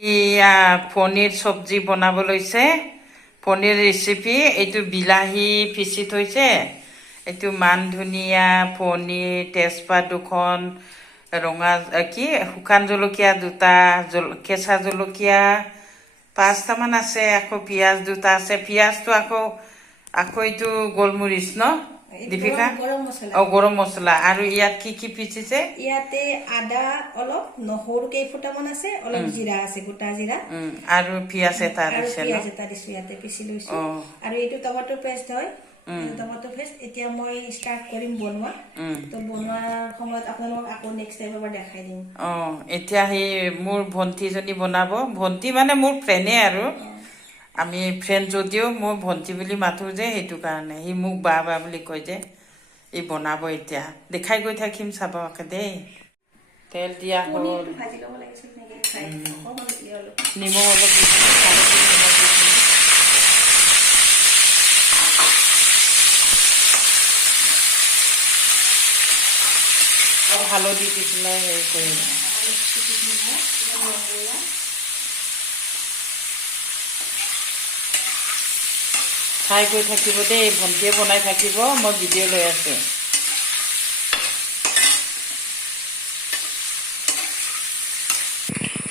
পনীৰ চব্জি বনাব লৈছে পনীৰ ৰেচিপি এইটো বিলাহী পিচি থৈছে এইটো মান ধনিয়া পনীৰ তেজপাত দুখন ৰঙা কি শুকান জলকীয়া দুটা কেঁচা জলকীয়া 5টামান আছে আকৌ পিঁয়াজ দুটা আছে পিঁয়াজটো আকৌ এইটো গোলমৰিচ ন দীপিকা গৰম মছলা আৰু ইয়াত কি পিচিছে ইয়াতে আদা অলপ নহৰু কেইফুটামান আছে অলপ জিৰা আছে গোটা জিৰা আৰু পিঁয়াজ এটা দিছে ইয়াতে পিচি লৈছো আৰু এইটো টমেটো পেষ্ট হয় টমেটো পেষ্ট এতিয়া মই ষ্টাৰ্ট কৰিম বনোৱা তো বনোৱাৰ সময়ত আপোনালোকক আকৌ নেক্সট টাইম এবাৰ দেখাই দিম এতিয়া সেই মোৰ ভণ্টিজনী বনাব ভণ্টি মানে মোৰ ফ্ৰেণ্ডে আৰু আমি ফ্ৰেণ্ড যদিও মই ভণ্টি বুলি মাতো যে সেইটো কাৰণে সি মোক বা বুলি কয় যে ই বনাব এতিয়া দেখাই গৈ থাকিম চাব দেই তেল দিয়া হ'ল নিমখ অলপ হালধি দি পেলাই হেৰি কৰিম খাই গৈ থাকিব দেই ভণ্টিয়ে বনাই থাকিব মই ভিডিঅ' লৈ আছোঁ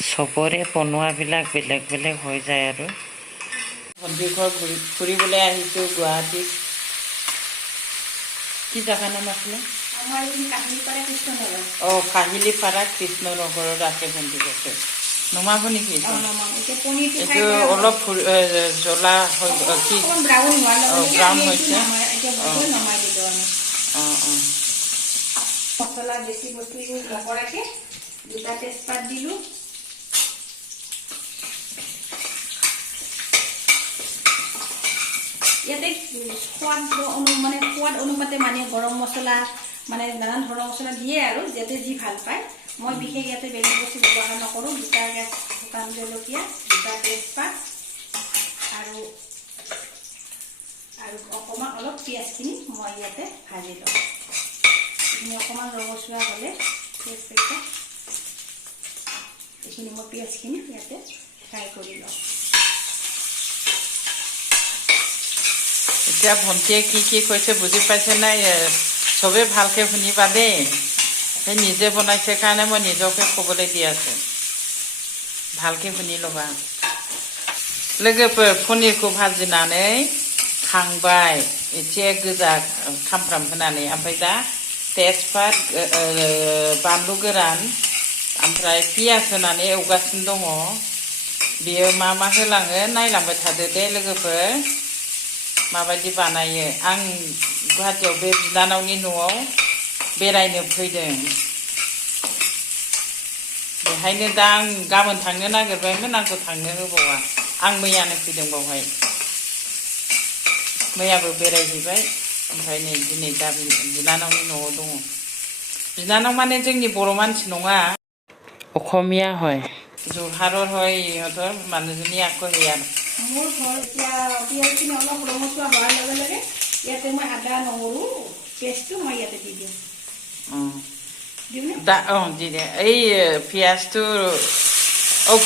চবৰে বনোৱাবিলাক বেলেগ বেলেগ হৈ যায় আৰু ভণ্টিৰ ঘৰ ফুৰিবলৈ আহিছোঁ গুৱাহাটীত কি জেগা নাম আছিলে কাহিলীপাৰা কৃষ্ণনগৰত আছে ভণ্টি আছে নমাব নেকি এইটো অলপ জ্বলা কি ব্ৰাউন হৈছে মছলা বেছি বস্তু ইউজ নকৰাকে দুটা তেজপাত দিলো ইয়াতে সোৱাদ অনুপাতে মানে গৰম মছলা মানে নানান ধৰণৰ মছলা দিয়ে আৰু যাতে যি ভাল পায় মই বিশেষ ইয়াতে বেলেগ বস্তু ব্যৱহাৰ নকৰোঁ দুটা শুকান জলকীয়া দুটা তেজপাত আৰু অকণমান অলপ পিঁয়াজখিনি মই ইয়াতে ভাজি লওঁ এইখিনি অকণমান ৰঙচুৱা হ'লে এইখিনি মই পিঁয়াজখিনি ইয়াতে ফ্ৰাই কৰি লওঁ এতিয়া ভণ্টিয়ে কি কৈছে বুজি পাইছে নাই চবে ভালকে শুনিবা দেই সেই নিজে বনাইছে কাৰণে মই নিজকে ক'বলৈ দি আছোঁ ভালকে শুনি ল'বা लोगोफोर पनिरखौ भाजिनानै खांबाय एसे गोजा खामफ्राम होनानै ओमफ्राय दा तेजपात बानलु गोरान ओमफ्राय पियाज होनानै एवगासिनो दङ बियो मा होलाङो नायलांबाय थादो दे लोगोफोर माबायदि बानायो आं गुवाहाटीयाव बे बिनानावनि न'आव बेरायनो फैदों बेहायनो दा आं गाबोन थांनो नागिरबायमोन आंखौ थांनो होबावा आं मैयानो फैदों बावहाय मैयाबो बेरायहैबाय ओमफ्राय नै दिनै दा बिनानावनि न'आव दङ बिनानाव माने जोंनि बर' मानसि नङा অসমীয়া হয় যোৰহাটৰ হয় ইহঁতৰ মানুহজনী আকৌ হেয়াৰ মোৰ ঘৰ এতিয়া পিঁয়াজখিনি অলপ ৰঙচুৱা হোৱাৰ লগে লগে ইয়াতে মই আদা নহৰু পেষ্টটো মই ইয়াতে দি দিওঁ দি দে এই পিঁয়াজটো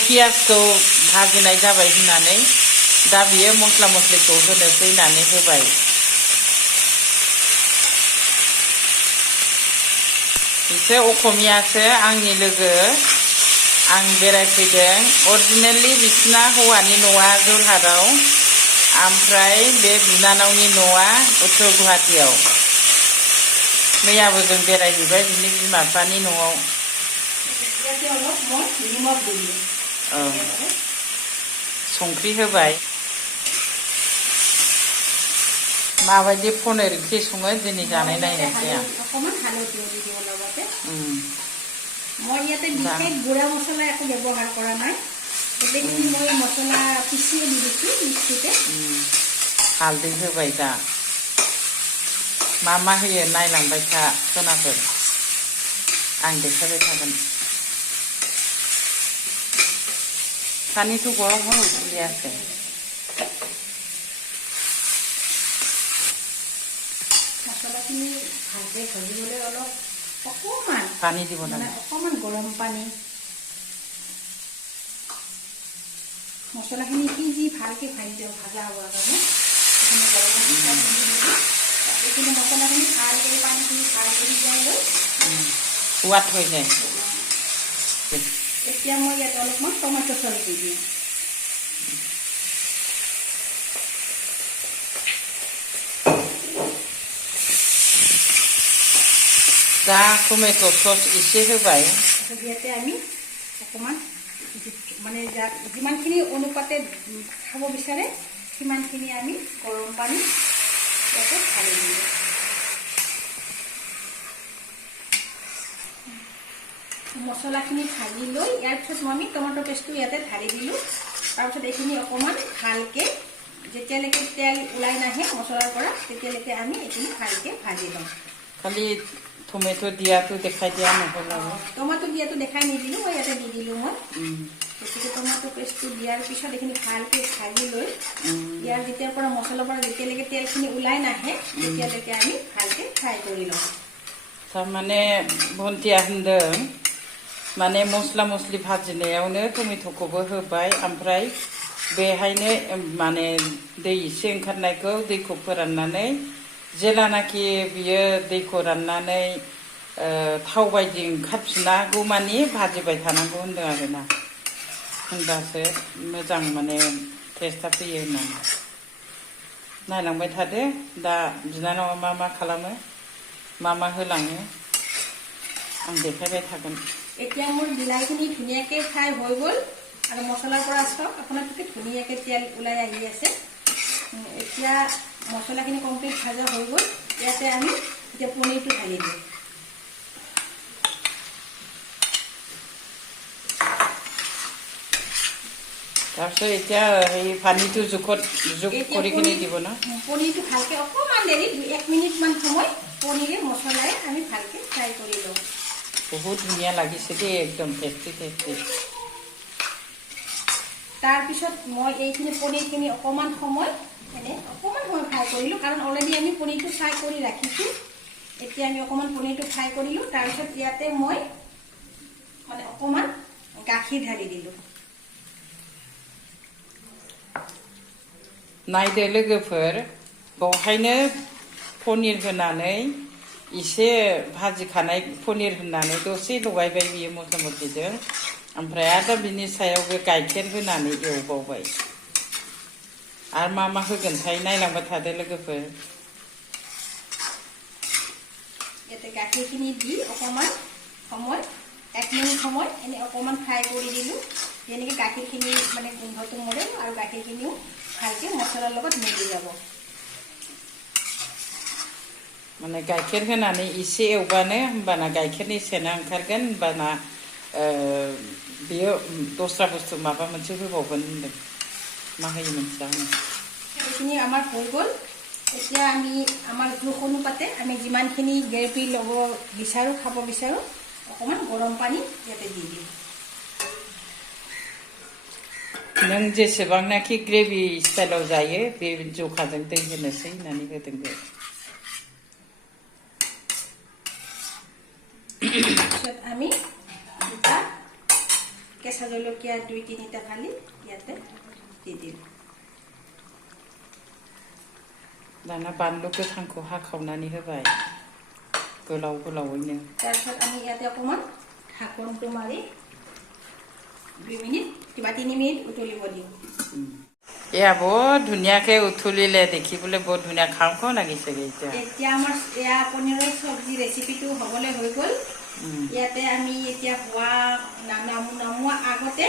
पियाजखौ भाजिनाय जाबाय होननानै दा बियो मस्ला मस्लिखौ होनोसै होननानै होबाय बिसोर असमियासो आंनि लोगो आं बेरायफैदों अरिजिनेलि बिसिना हौवानि न'आ जरहाटआव ओमफ्राय बे बिनानावनि न'आ उत्तर गुवाहाटीयाव मैयाबो जों बेरायहैबाय बिनि बिमा बिफानि न'आव संख्रि होबाय माबायदि पनिर ओंख्रि सङो दिनै जानाय नायनोसै आं মই ইয়াতে বিশেষ গুড়া মছলা একো ব্যৱহাৰ কৰা নাই গোটেইখিনি মই মছলা পিচিয়ে দি দিছোঁ মিক্সিতে हालदै होबाय दा मा होयो नायलांबाय था खोनाफोर आं देखायबाय थागोन पानीটো गरम হৈ উঠি আছে মছলাখিনি ভালকৈ ভাজিবলৈ অলপ অকণমান পানী দিব অকণমান গৰম পানী মছলাখিনি সিজি ভালকৈ ভাজা হ'ব কাৰণে এইখিনি গৰম মছলা দি দিলোঁ। এইখিনি মছলাখিনি ভাল কৰি পানীখিনি ভাল কৰি দিয়াই লৈ সোৱাদ হৈ যায়। এতিয়া মই ইয়াত অলপমান টমেটো চচ দি দিওঁ। दा टमेट' सस एसे होबाय। ইয়াতে আমি অকণমান মানে যিমানখিনি অনুপাতে খাব বিচাৰে সিমানখিনি আমি গৰম পানী ইয়াতে ঢালি দিলোঁ। মছলাখিনি ভাজি লৈ ইয়াৰ পিছত আমি টমেটো পেষ্টটো ইয়াতে ঢালি দিলোঁ। তাৰপিছত এইখিনি অকণমান ভালকৈ যেতিয়ালৈকে তেল ওলাই নাহে মছলাৰ পৰা তেতিয়ালৈকে আমি এইখিনি ভালকৈ ভাজি লওঁ। খালি টমেটো দিয়াটো দেখাই দিয়া নহ'ল আৰু। টমেটো দিয়াটো দেখাই নিদিলোঁ, মই ইয়াতে দি দিলোঁ মই। গতিকে টমেটো পেষ্টটো দিয়াৰ পিছত এইখিনি ভালকৈ ভাজি লৈ ইয়াৰ যেতিয়াৰ পৰা মছলাৰ পৰা যেতিয়ালৈকে তেলখিনি ওলাই নাহে তেতিয়ালৈকে আমি ভালকৈ ফ্ৰাই কৰি লওঁ। थारमाने भन्टिया होनदों माने मस्ला मस्लि भाजिनायावनो टमेट'खौबो होबाय ओमफ्राय बेहायनो माने दै एसे ओंखारनायखौ दैखौ फोराननानै जेलानाखि बियो दैखौ राननानै थाव बायदि ओंखारफिनागौ मानि भाजिबाय थानांगौ होनदों आरोना, होनबासो मोजां माने टेस्टआ फैयो होननानै। नायलांबाय थादो दा बिनानावा मा मा खालामो, मा मा होलाङो आं देखायबाय थागोन। এতিয়া মোৰ বিলাহীখিনি ধুনীয়াকৈ ফ্ৰাই হৈ গ'ল আৰু মছলাৰ পৰা চাওক আপোনালোকে ধুনীয়াকৈ তেল ওলাই আহি আছে। এতিয়া মছলাখিনি কমপ্লিট ভাজা হৈ গ'ল। ইয়াতে আমি এতিয়া পনীৰটো ঢালি দিওঁ। তাৰপিছত এতিয়া সেই পানীটো জোখত যোগ কৰি কিনে দিব ন? পনীৰটো ভালকৈ অকণমান দেৰি 1 মিনিটমান সময় পনীৰে মছলাৰে আমি ভালকৈ ফ্ৰাই কৰি লওঁ। বহুত ধুনীয়া লাগিছে দেই, একদম টেষ্টি টেষ্টি। তাৰপিছত মই এইখিনি পনীৰখিনি অকণমান সময় ফ্ৰাই কৰিলোঁ, কাৰণ অলৰেডি আমি পনীৰটো ফ্ৰাই কৰি ৰাখিছোঁ। এতিয়া আমি অকণমান পনীৰটো ফ্ৰাই কৰিলোঁ। তাৰপিছত ইয়াতে মই মানে অকণমান গাখীৰ ঢালি দিলোঁ। नायदो लोगोफोर, बावहायनो पनिर होनानै एसे भाजिखानाय पनिर होनानै दसे लगायबाय बियो मस्ला मस्लिजों, ओमफ्राय आरो बिनि सायावबो गाइखेर होनानै एवबावबाय। आरो मा मा होगोनथाय नायलांबाय थादो लोगोफोर। ইয়াতে গাখীৰখিনি দি অকণমান সময় 1 মিনিট সময় এনে অকণমান ফ্ৰাই কৰি দিলোঁ, যেনেকৈ গাখীৰখিনি মানে গোন্ধটো মৰে আৰু গাখীৰখিনিও ভালকৈ মছলাৰ লগত মিলি যাব। माने गाइखेर होनानै एसे एवबानो होमबाना गाइखेरनि सेना ओंखारगोन, होमबाना बेयो दस्रा बुस्थु माबा मोनसे होबावगोन होनदों, मा होयो मिन्थिया आङो। এইখিনি আমাৰ হৈ গ'ল। এতিয়া আমি আমাৰ জোখ অনুপাতে আমি যিমানখিনি গ্ৰেভি ল'ব বিচাৰোঁ, খাব বিচাৰোঁ, অকণমান গৰম পানী ইয়াতে দি দিম। नों जेसेबांनाखि ग्रेभि स्टाइलाव जायो बे जखाजों दै होनोसै होननानै होदों बे। তাৰপিছত আমি দুটা কেঁচা জলকীয়া 2-3টা ফালি ইয়াতে দি দিম। दाना बानलु गोथांखौ हाखावनानै होबाय गोलाव गोलावैनो। তাৰপিছত আমি ইয়াতে অকণমান ঢাকনটো মাৰি 2 মিনিট কিবা 3 মিনিট উতলিব দিওঁ। এয়া বৰ ধুনীয়াকৈ উতলিলে, দেখিবলৈ বৰ ধুনীয়া, খাওঁ খাওঁ লাগিছেগৈ এতিয়া। এতিয়া আমাৰ এয়া পনীৰৰ চব্জি ৰেচিপিটো হ'বলৈ হৈ গ'ল। ইয়াতে আমি এতিয়া নমোৱা আগতে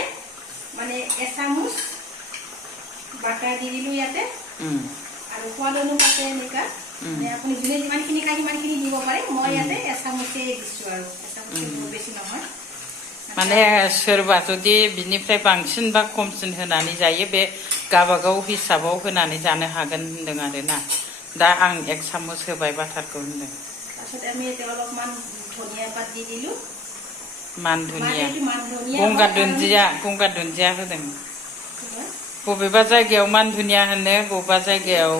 মানে এচামুচ বাটাৰ দি দিলোঁ ইয়াতে, আৰু সোৱাদ অনুপাতে এনেকুৱা মানে আপুনি যোনে যিমানখিনি খায় সিমানখিনি দিব পাৰে। মই ইয়াতে এচামুচে দিছোঁ আৰু এচামুচে বৰ बेसि নহয়। माने सोरबा जुदि बिनिफ्राय बांसिन बा खमसिन होनानै जायो बे गावबागाव हिसाबाव होनानै जानो हागोन होनदों आरोना। दा आं 1 चामच होबाय बाटारखौ होनदों। তাৰপিছত আমি এতিয়া অলপমান ধনিয়া পাত দি দিলোঁ। मान धनिया, गंगार दुन्दिया होदों। बबेबा जायगायाव मान धनिया होनो, बबेबा जायगायाव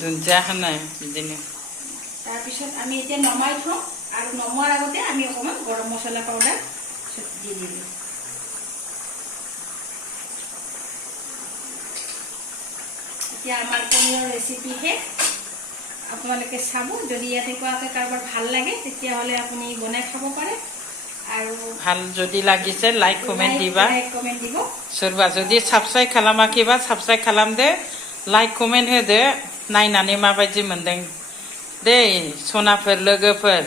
दुन्दिया होनो बिदिनो। তাৰপিছত আমি এতিয়া নমাই থওঁ আৰু নমোৱাৰ আগতে আমি অকণমান গৰম মছলা পাউডাৰ দি দিলোঁ। এতিয়া আমাৰ পনীৰৰ ৰেচিপি শেষ আপোনালোকে চাব যদি এনেকুৱাকৈ কাৰোবাৰ ভাল লাগে তেতিয়াহ'লে আপুনি বনাই খাব পাৰে আৰু ভাল যদি লাগিছে লাইক কমেন্ট দিবা কমেন্ট দিব सोरबा जुदि साबस्क्राइब खालामाखैबा साबस्क्राइब खालामदो लाइक कमेन्ट होदो नायनानै माबायदि मोनदों दे सनाफोर लोगोफोर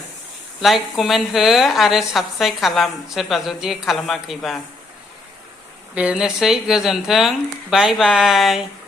लाइक कमेन्ट हो आरो साबस्क्राइब खालाम सोरबा जुदि खालामाखैबा बेनोसै गोजोन्थों बाय बाय